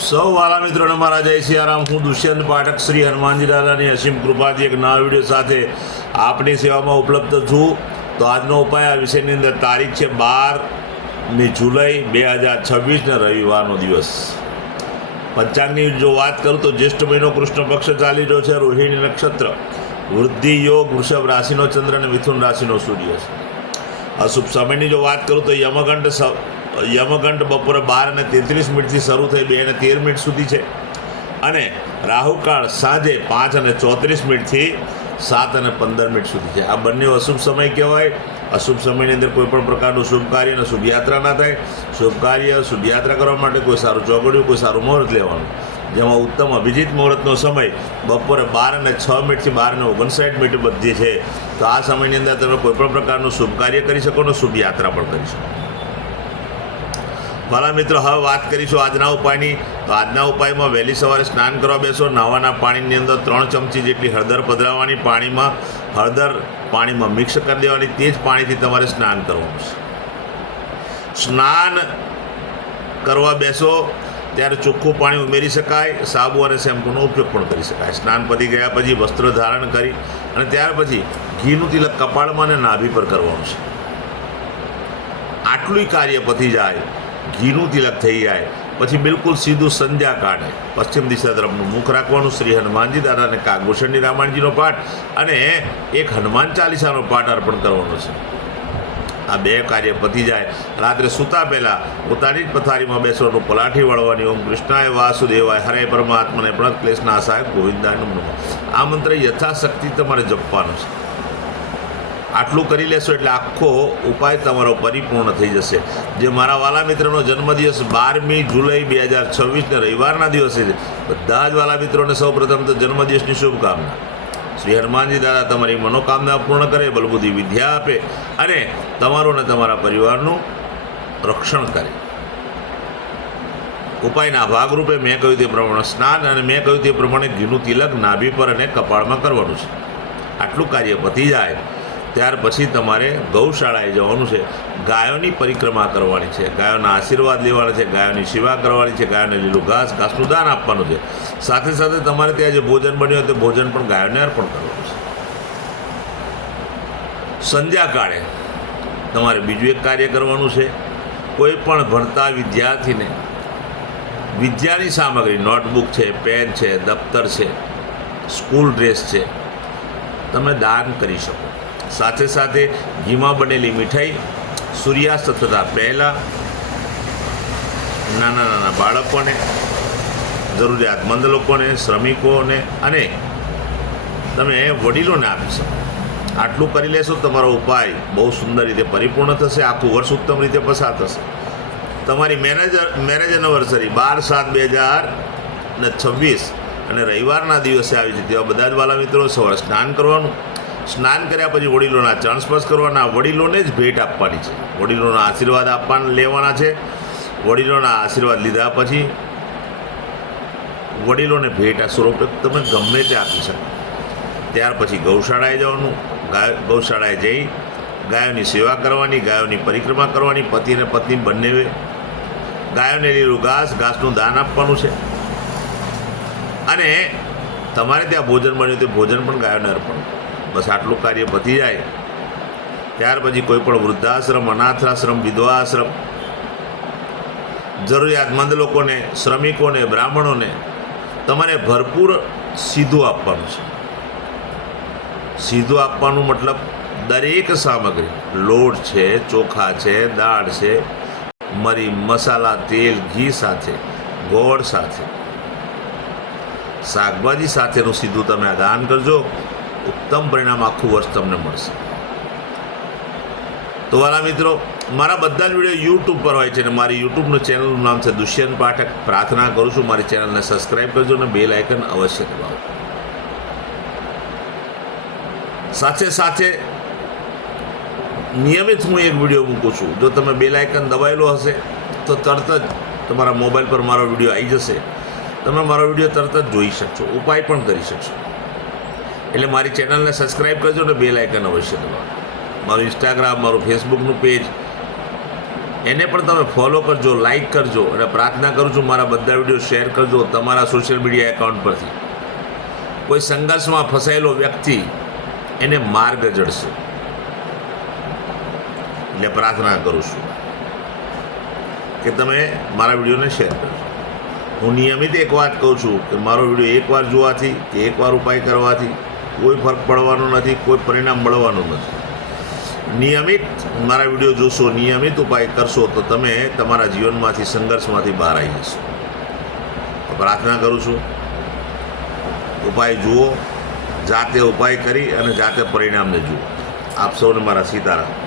સૌ વાલા મિત્રોને મારા જય સિયારામ. હું દુષ્યંત પાઠક શ્રી હનુમાનજી દાદાની અસીમ કૃપાથી એક નવા વિડીયો સાથે આપની સેવામાં ઉપલબ્ધ છું. તો આજનો ઉપાય આ વિષયની અંદર તારીખ છે 12મી જુલાઈ 2026 ને રવિવારનો દિવસ. પંચાંગની જો વાત કરું તો જ્યેષ્ઠ મહિનો કૃષ્ણ પક્ષ ચાલી રહ્યો છે. રોહિણી નક્ષત્ર, વૃદ્ધિ યોગ, વૃષભ રાશિનો ચંદ્ર અને મિથુન રાશિનો સૂર્ય છે. અશુભ સમયની જો વાત કરું તો યમઘંટ બપોરે 12:33 શરૂ થઈ 2:13 સુધી છે અને રાહુકાળ સાંજે 5:34 7:15 સુધી છે. આ બંને અશુભ સમય કહેવાય. અશુભ સમયની અંદર કોઈ પણ પ્રકારનું શુભ કાર્ય અને શુભ યાત્રા ના થાય. શુભ કાર્ય શુભ યાત્રા કરવા માટે કોઈ સારું ચોગડિયું, કોઈ સારું મુહૂર્ત લેવાનું, જેમાં ઉત્તમ અભિજીત મુહૂર્તનો સમય બપોરે 12:06 થી 12:59 બધી છે. તો આ સમયની અંદર તમે કોઈ પણ પ્રકારનું શુભ કાર્ય કરી શકો અને શુભ યાત્રા પણ કરી શકો. ભલા મિત્રો, હવે વાત કરીશું આજના ઉપાયની. તો આજના ઉપાયમાં વહેલી સવારે સ્નાન કરવા બેસો. નાવાના પાણીની અંદર 3 ચમચી જેટલી હળદર પધરાવવાની. હળદર પાણીમાં મિક્સ કરી દેવાની. તે જ પાણીથી તમારે સ્નાન કરવાનું છે. સ્નાન કરવા બેસો ત્યારે ચોખ્ખું પાણી ઉમેરી શકાય. સાબુ અને શેમ્પૂનો ઉપયોગ પણ કરી શકાય. સ્નાન પતી ગયા પછી વસ્ત્ર ધારણ કરી અને ત્યાર પછી ઘીનું તિલક કપાળમાં અને નાભી પર કરવાનું છે. આટલું કાર્ય પતી જાય, ઘીનું તિલક થઈ જાય પછી બિલકુલ સીધું સંધ્યા કાઢે પશ્ચિમ દિશા તરફનું મુખ રાખવાનું. શ્રી હનુમાનજી દાદાને કાગભૂષણની રામાયણજીનો પાઠ અને એક હનુમાન ચાલીસાનો પાઠ અર્પણ કરવાનો છે. આ 2 કાર્ય પતી જાય રાત્રે સૂતા પહેલાં પોતાની જ પથારીમાં બેસવાનું. પલાઠી વળવાની. ઓમ કૃષ્ણાય વાસુદેવાય હરે પરમાત્માને પ્રણત ક્લેશના સહાય ગોવિંદાય નમઃ. આ મંત્ર યથાશક્તિ તમારે જપવાનો છે. આટલું કરી લેશો એટલે આખો ઉપાય તમારો પરિપૂર્ણ થઈ જશે. જે મારા વાલા મિત્રનો જન્મદિવસ 12મી જુલાઈ 2026 ને રવિવારના દિવસે છે, બધા જ વાલા મિત્રોને સૌપ્રથમ તો જન્મદિવસની શુભકામના. શ્રી હનુમાનજી દાદા તમારી મનોકામના પૂર્ણ કરે, બલબુદ્ધિ વિદ્યા આપે અને તમારું અને તમારા પરિવારનું રક્ષણ કરે. ઉપાયના ભાગરૂપે મેં કહ્યું તે પ્રમાણે સ્નાન અને મેં કહ્યું તે પ્રમાણે ઘીનું તિલક નાભી પર અને કપાળમાં કરવાનું છે. આટલું કાર્ય પતી જાય ત્યાર પછી તમારે ગૌશાળાએ જવાનું છે. ગાયોની પરિક્રમા કરવાની છે. ગાયોના આશીર્વાદ લેવાના છે. ગાયોની સેવા કરવાની છે. ગાયોને લીલું ઘાસનું દાન આપવાનું છે. સાથે સાથે તમારે ત્યાં જે ભોજન બન્યું હોય તે ભોજન પણ ગાયોને અર્પણ કરવાનું છે. સંધ્યાકાળે તમારે બીજું એક કાર્ય કરવાનું છે. કોઈ પણ ભણતા વિદ્યાર્થીને વિદ્યાની સામગ્રી, નોટબુક છે, પેન છે, દફતર છે, સ્કૂલ ડ્રેસ છે, તમે દાન કરી શકો. સાથે સાથે ઘીમાં બનેલી મીઠાઈ સૂર્યાસ્ત થતાં પહેલાં નાના બાળકોને, જરૂરિયાતમંદ લોકોને, શ્રમિકોને અને તમે વડીલોને આપી શકો. આટલું કરી લેશો તમારો ઉપાય બહુ સુંદર રીતે પરિપૂર્ણ થશે. આખું વર્ષ ઉત્તમ રીતે પસાર થશે. તમારી મેરેજ એનિવર્સરી 12/7/2026 અને રવિવારના દિવસે આવી છે. તેવા બધા જ વાલા મિત્રો સવારે સ્નાન કરવાનું. સ્નાન કર્યા પછી વડીલોના ચરણ સ્પર્શ કરવાના. વડીલોને જ ભેટ આપવાની છે. વડીલોના આશીર્વાદ લેવાના છે. વડીલોના આશીર્વાદ લીધા પછી વડીલોને ભેટ સ્વરૂપે તમે ગમે તે આપી શકો. ત્યાર પછી ગૌશાળાએ જવાનું. ગૌશાળાએ જઈ ગાયોની સેવા કરવાની. ગાયોની પરિક્રમા કરવાની. પતિ અને પત્ની બંને ગાયોને લીલું ઘાસનું દાન આપવાનું છે અને તમારે ત્યાં ભોજન બન્યું તે ભોજન પણ ગાયોને અર્પણ. બસ આટલું કાર્ય પતી જાય ત્યાર પછી કોઈ પણ વૃદ્ધાશ્રમ, અનાથાશ્રમ, વિધવા આશ્રમ, જરૂરિયાતમંદ લોકોને, શ્રમિકોને, બ્રાહ્મણોને તમારે ભરપૂર સીધું આપવાનું છે. સીધું આપવાનું મતલબ દરેક સામગ્રી, લોટ છે, ચોખા છે, દાળ છે, મરી, મસાલા, તેલ, ઘી સાથે, ગોળ સાથે, શાકભાજી સાથેનું સીધું તમે આ દાન કરજો. ઉત્તમ પરિણામ આખું વર્ષ તમને મળશે. તો વાલા મિત્રો, મારા બધા જ વિડીયો યુટ્યુબ પર હોય છે અને મારી યુટ્યુબનું ચેનલનું નામ છે દુષ્યંત પાઠક. પ્રાર્થના કરું છું મારી ચેનલને સબસ્ક્રાઈબ કરજો અને બેલ આઇકન અવશ્ય દબાવો. સાથે સાથે નિયમિત હું એક વિડીયો મૂકું છું. જો તમે બેલ આઇકન દબાવેલો હશે તો તરત જ તમારા મોબાઈલ પર મારો વિડીયો આવી જશે. તમે મારો વિડીયો તરત જ જોઈ શકશો, ઉપાય પણ કરી શકશો. એટલે મારી ચેનલને સબસ્ક્રાઈબ કરજો અને બેલ આઇકન અવશ્ય દબાવો. મારું ઇન્સ્ટાગ્રામ, મારું ફેસબુકનું પેજ એને પણ તમે ફોલો કરજો, લાઈક કરજો અને પ્રાર્થના કરું છું મારા બધા વિડીયો શેર કરજો તમારા સોશિયલ મીડિયા એકાઉન્ટ પરથી. કોઈ સંઘર્ષમાં ફસાયેલો વ્યક્તિ એને માર્ગ જડશે એટલે પ્રાર્થના કરું છું કે તમે મારા વિડીયોને શેર કરજો. હું નિયમિત એક વાત કહું છું કે મારો વિડીયો એકવાર જોવાથી કે એકવાર ઉપાય કરવાથી કોઈ ફરક પડવાનો નથી, કોઈ પરિણામ મળવાનું નથી. નિયમિત મારા વિડીયો જોશો, નિયમિત ઉપાય કરશો તો તમે તમારા જીવનમાંથી સંઘર્ષમાંથી બહાર આવી જશો. તો પ્રાર્થના કરું છું ઉપાય જુઓ, જાતે ઉપાય કરી અને જાતે પરિણામને જુઓ. આપ સૌને મારા સીતારામ.